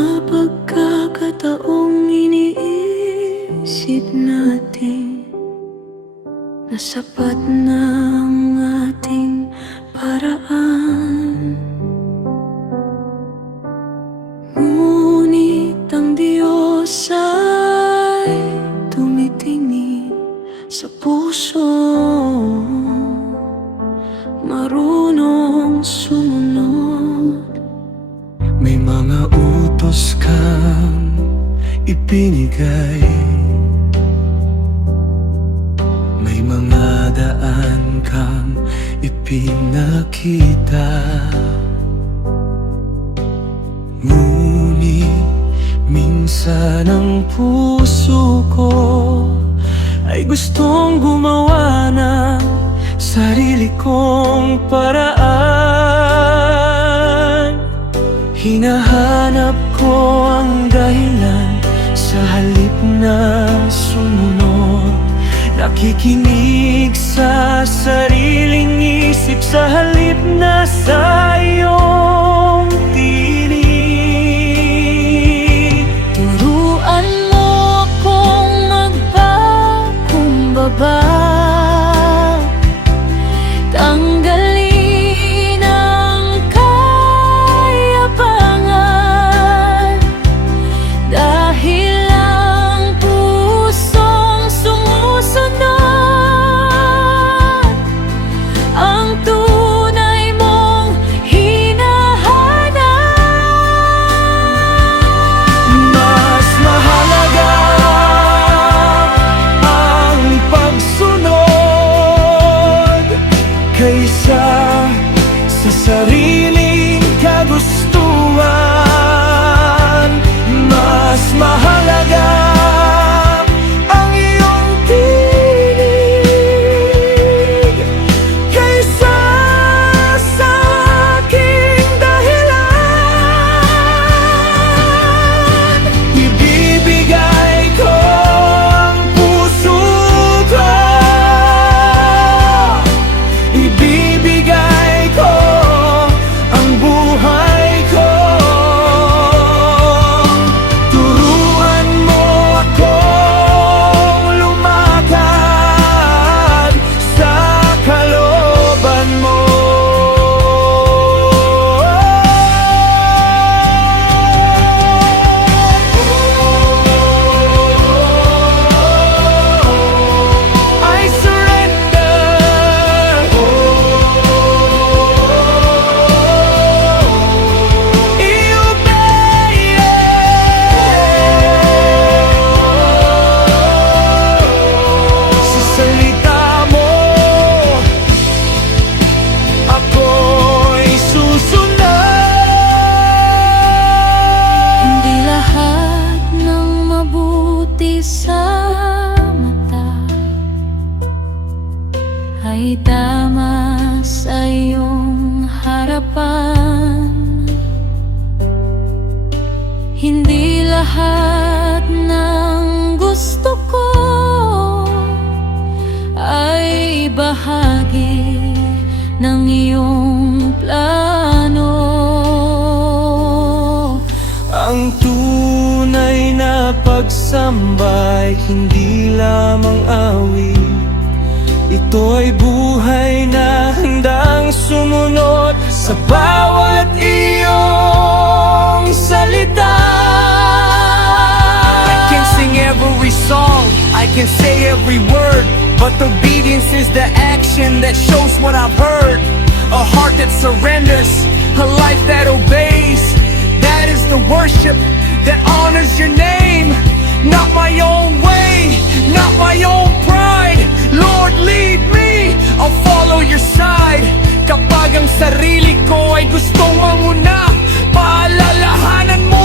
mga pagkakataong iniisip natin na sapat na ang ating paraan. Ngunit ang Diyos ay tumitingin sa puso, marunong sumunod. May mga utos kang ipinigay, may mga daan kang ipinakita. Ngunit minsan ang puso ko ay gustong gumawa ng sarili kong paraan. Hinahanap ko ang dahilan sa halip na sumunod. Nakikinig sa sariling isip sa halip na sa iyong tinig. Turuan mo akong magpakumbaba, tanggalin ang kayabangan, dahil ang pusong sumusunod ang tunay mong hinahanap. Mas mahalaga ang pagsunod kaysa sa sariling kagustuhan. Mas mahalaga ang iyong tinig kaysa sa aking dahilan. Ibibigay ko ang puso ko, ibibigay ko ang buhay ko. Turuan mo akong lumakad sa kalooban mo. I surrender. I-obey. Sa salita mo ako'y susunod. Hindi lahat ng mabuti sa mata ay tama sa iyong harapan. Hindi lahat ng gusto ko ay bahagi ng iyong plano. Ang tunay na pagsambay, hindi lamang awit. Ito ay buhay na handang sumunod sa bawat iyong salita. I can sing every song, I can say every word, but obedience is the action that shows what I've heard. A heart that surrenders, a life that obeys. That is the worship that honors your name. Not my own way, not my own pride. Lord, lead me, I'll follow your side. Kapag ang sarili ko ay gustong manguna, paalalahanan mo